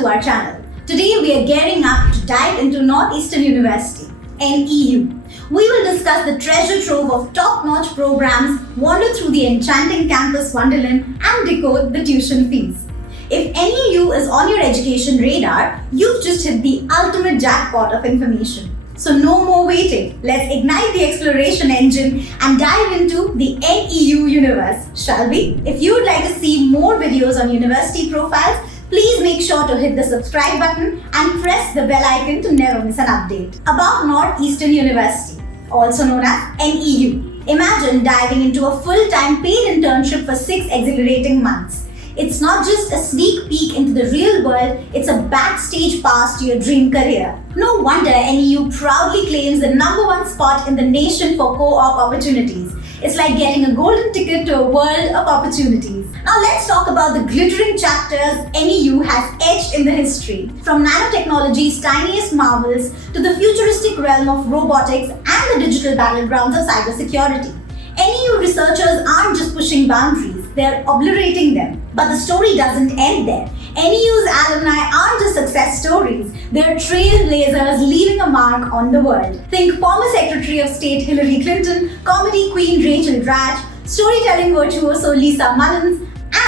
to our channel. Today we are gearing up to dive into Northeastern University, NEU. We will discuss the treasure trove of top-notch programs, wander through the enchanting campus wonderland, and decode the tuition fees. If NEU is on your education radar, you've just hit the ultimate jackpot of information. So no more waiting. Let's ignite the exploration engine and dive into the NEU universe, shall we? If you would like to see more videos on university profiles, please make sure to hit the subscribe button and press the bell icon to never miss an update. About Northeastern University, also known as NEU. Imagine diving into a full-time paid internship for 6 exhilarating months. It's not just a sneak peek into the real world, it's a backstage pass to your dream career. No wonder NEU proudly claims the #1 spot in the nation for co-op opportunities. It's like getting a golden ticket to a world of opportunities. Now let's talk about the glittering chapters NEU has etched in the history. From nanotechnology's tiniest marvels to the futuristic realm of robotics and the digital battlegrounds of cybersecurity. NEU researchers aren't just pushing boundaries, they're obliterating them. But the story doesn't end there. NEU's alumni aren't just success stories, they're trailblazers leaving a mark on the world. Think former Secretary of State Hillary Clinton, comedy queen Rachel Dratch, storytelling virtuoso Lisa Mullins,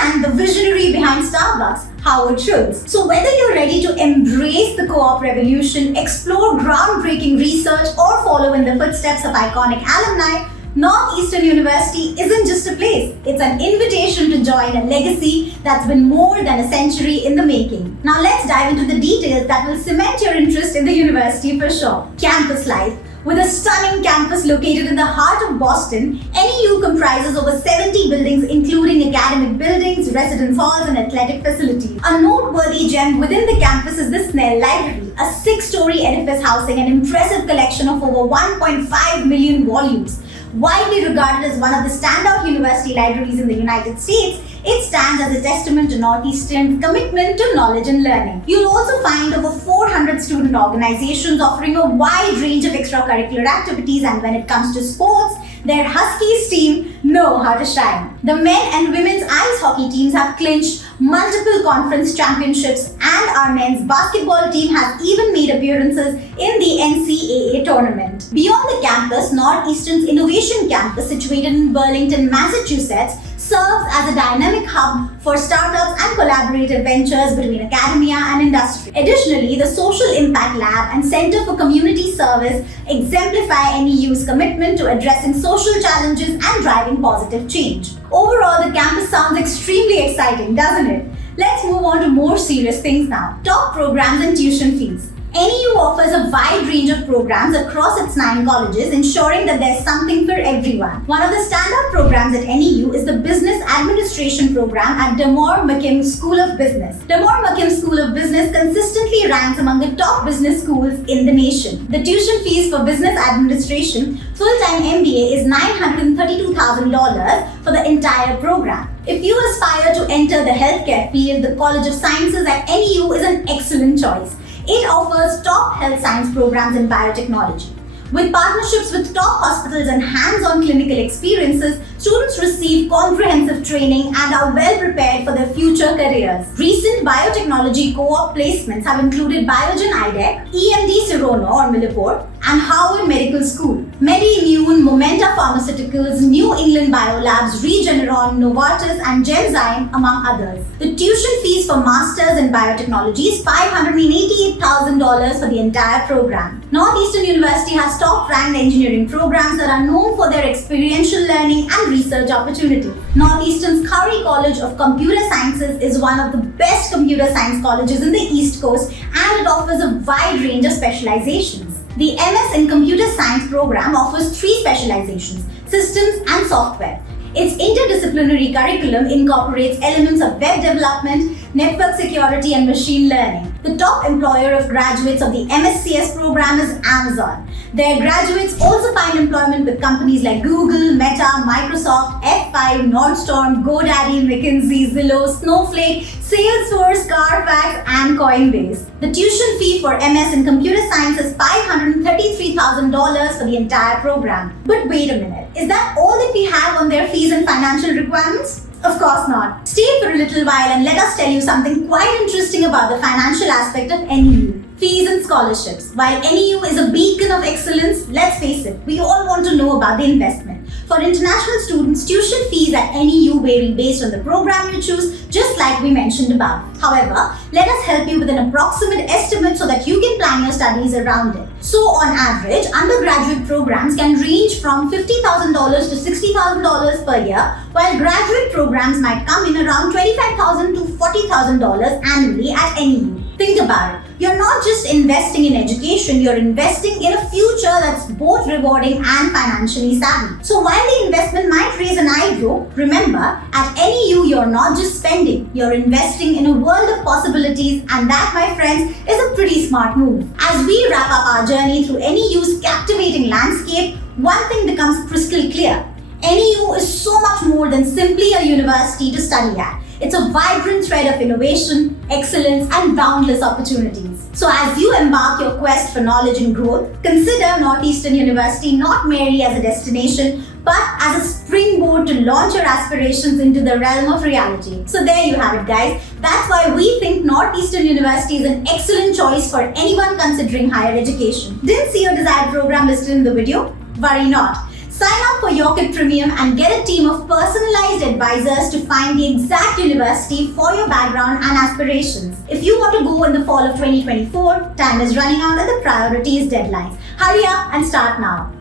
and the visionary behind Starbucks, Howard Schultz. So whether you're ready to embrace the co-op revolution, explore groundbreaking research, or follow in the footsteps of iconic alumni, Northeastern University isn't just a place, it's an invitation to join a legacy that's been more than a century in the making. Now let's dive into the details that will cement your interest in the university for sure. Campus life. With a stunning campus located in the heart of Boston, NEU comprises over 70 buildings including academic buildings, residence halls, and athletic facilities. A noteworthy gem within the campus is the Snell Library, a 6-story edifice housing an impressive collection of over 1.5 million volumes. Widely regarded as one of the standout university libraries in the United States, it stands as a testament to Northeastern's commitment to knowledge and learning. You'll also find over 400 student organizations offering a wide range of extracurricular activities, and when it comes to sports, their Huskies team know how to shine. The men and women's ice hockey teams have clinched multiple conference championships, and our men's basketball team has even made appearances in the NCAA tournament. Beyond the campus, Northeastern's Innovation Campus, situated in Burlington, Massachusetts, serves as a dynamic hub for startups and collaborative ventures between academia and industry. Additionally, the Social Impact Lab and Center for Community Service exemplify NEU's commitment to addressing social challenges and driving positive change. Overall, the campus sounds extremely exciting, doesn't it? Let's move on to more serious things now. Top programs and tuition fees. NEU offers a wide range of programs across its 9 colleges, ensuring that there's something for everyone. One of the standout programs at NEU is the Business Administration program at Damore McKim School of Business. Damore McKim School of Business consistently ranks among the top business schools in the nation. The tuition fees for Business Administration full-time MBA is $932,000 for the entire program. If you aspire to enter the healthcare field, the College of Sciences at NEU is an excellent choice. It offers top health science programs in biotechnology. With partnerships with top hospitals and hands-on clinical experiences, students receive comprehensive training and are well prepared for their future careers. Recent biotechnology co-op placements have included Biogen IDEC, EMD Serono or Millipore, and Harvard Medical School. MediImmune, Momenta Pharmaceuticals, New England Biolabs, Regeneron, Novartis, and Genzyme, among others. The tuition fees for Masters in Biotechnology is $588,000 for the entire program. Northeastern University has top-ranked engineering programs that are known for their experiential learning and research opportunities. Northeastern's Curry College of Computer Sciences is one of the best computer science colleges in the East Coast, and it offers a wide range of specializations. The MS in Computer Science program offers 3 specializations: Systems and Software. Its interdisciplinary curriculum incorporates elements of web development, network security, and machine learning. The top employer of graduates of the MSCS program is Amazon. Their graduates also find employment with companies like Google, Meta, Microsoft, F5, Nordstorm, GoDaddy, McKinsey, Zillow, Snowflake, Salesforce, Carfax, and Coinbase. The tuition fee for MS in Computer Science is $533,000 for the entire program. But wait a minute, is that all that we have on their fees and financial requirements? Of course not. Stay for a little while and let us tell you something quite interesting about the financial aspect of NEU. Fees and scholarships. While NEU is a beacon of excellence, let's face it, we all want to know about the investment. For international students, tuition fees at NEU vary based on the program you choose, just like we mentioned above. However, let us help you with an approximate estimate so that you can plan your studies around it. So, on average, undergraduate programs can range from $50,000 to $60,000 per year, while graduate programs might come in around $25,000 to $40,000 annually at NEU. Think about it. You're not just investing in education, you're investing in a future that's both rewarding and financially savvy. So while the investment might raise an eyebrow, remember, at NEU you're not just spending, you're investing in a world of possibilities, and that, my friends, is a pretty smart move. As we wrap up our journey through NEU's captivating landscape, one thing becomes crystal clear. NEU is so much more than simply a university to study at. It's a vibrant thread of innovation, excellence, and boundless opportunities. So as you embark your quest for knowledge and growth, consider Northeastern University not merely as a destination, but as a springboard to launch your aspirations into the realm of reality. So there you have it, guys. That's why we think Northeastern University is an excellent choice for anyone considering higher education. Didn't see your desired program listed in the video? Worry not. Sign up for YORKIT Premium and get a team of personalized advisors to find the exact university for your background and aspirations. If you want to go in the fall of 2024, time is running out and the priority is deadlines. Hurry up and start now.